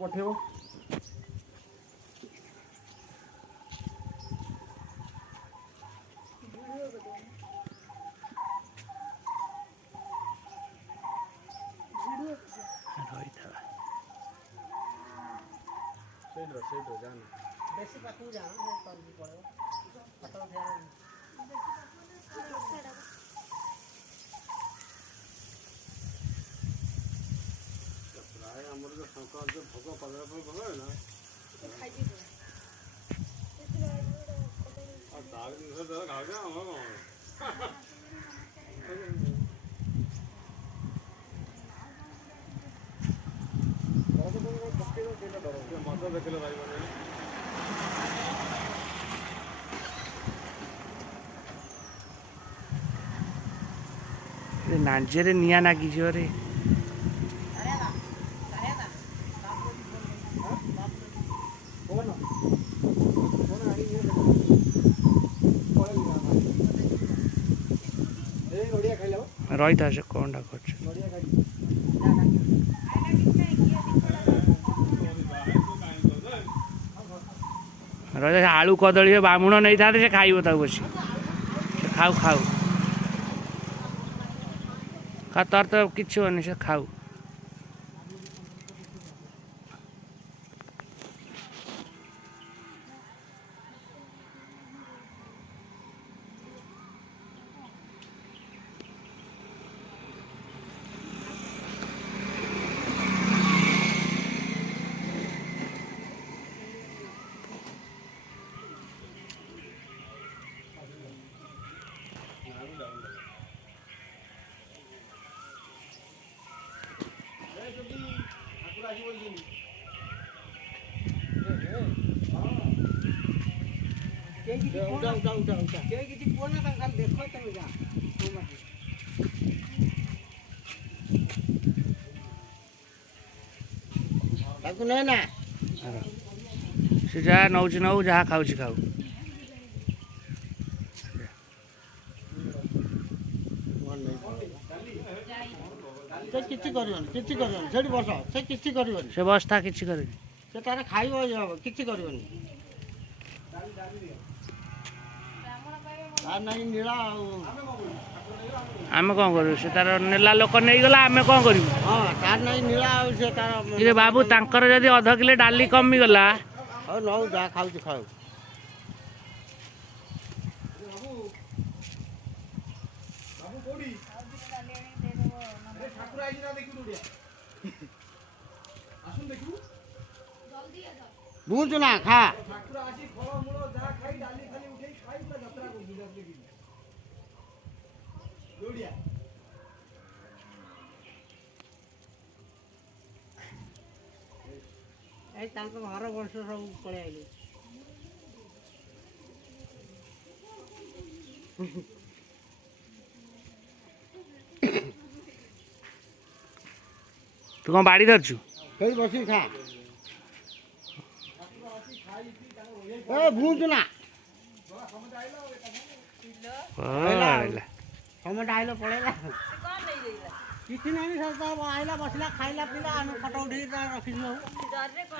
पठेब बेसी पाखु जाना तलबी पड़े फोटो उठा प्राय हमर जो शंकर जो भोग पगड़ पर भोग है ना खाई दी और दाग दिन से खा गया हम मत देखले भाई बने नांजेरे निया नागी रे रही था से कौन टा कर रही आलू कदली बामुण नहीं था से खाइब तक बस खाऊ खाऊ खा तर तो किसी होनी से खाऊ ना से जहाँ नौ नौ जहाँ खाऊ खाऊ से बस्ता किसी कर आम कौन करूँ से तार नेला लोक नहीं गला आम कौन करूँ बाबू तांकर जदि अध किले डाली कमी गला नौ जहाँ खाऊ खाऊ बुझ ना खा घर वर्ष सब पड़े आइले तू कौन बाड़ी धरचु कई बसी खा ए भूत ना समझ आइलो पड़ेगा किसी नहीं सकता आइला बसला खाइला पीला फोटो उठे रखी